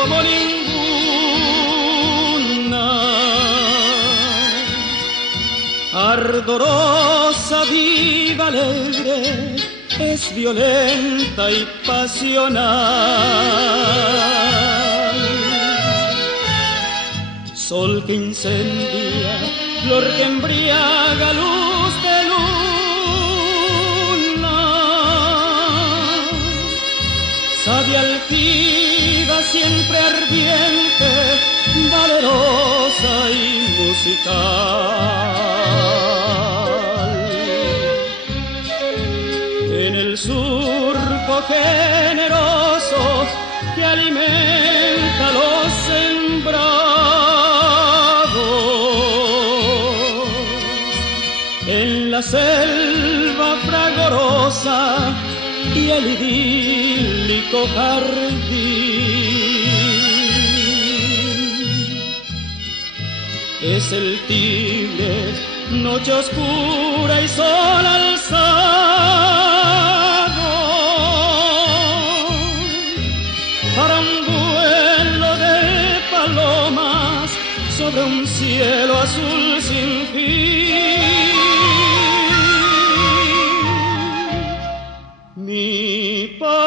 como ninguna, ardorosa, viva, alegre, es violenta y pasional. Sol que incendia, flor que embriaga, luz de luna, sabia, altiva, siempre ardiente, valerosa y musical. En el surco generoso que alimenta los sembrados, en la selva fragorosa y el idílico jardín, es el Tigre, noche oscura y sol alzado, para un vuelo de palomas sobre un cielo azul sin fin. Mi Paraguay,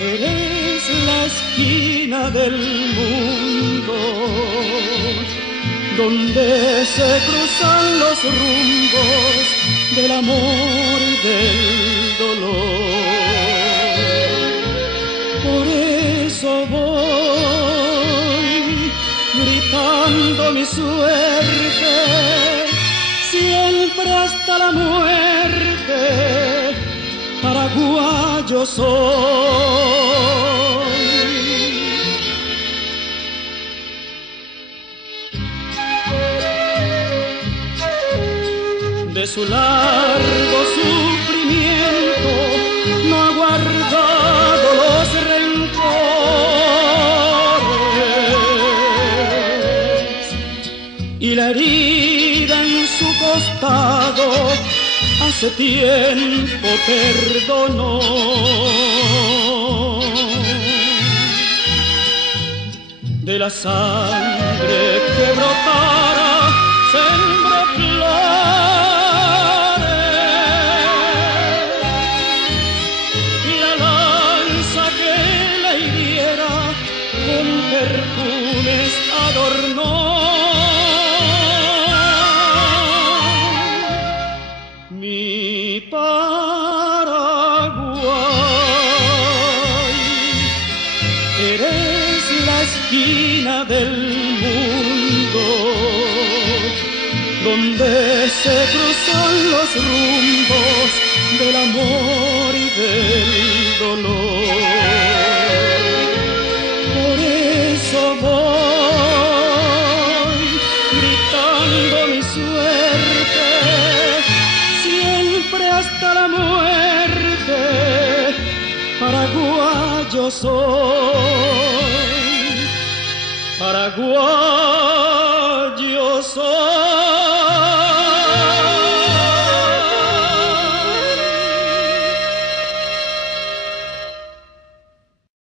eres la esquina del mundo donde se cruzan los rumbos del amor y del dolor. Por eso voy gritando mi suerte, siempre hasta la muerte, paraguayo soy. De su largo sufrimiento no ha guardado los rencores, y la herida en su costado hace tiempo perdonó. De la sangre que brotara sembró flores, y la lanza que la hiriera con perfumes adornó. Mi Paraguay, eres la esquina del mundo donde se cruzan los rumbos del amor y del dolor. Por eso voy gritando mi suerte, siempre hasta la muerte, paraguayo soy, paraguayo.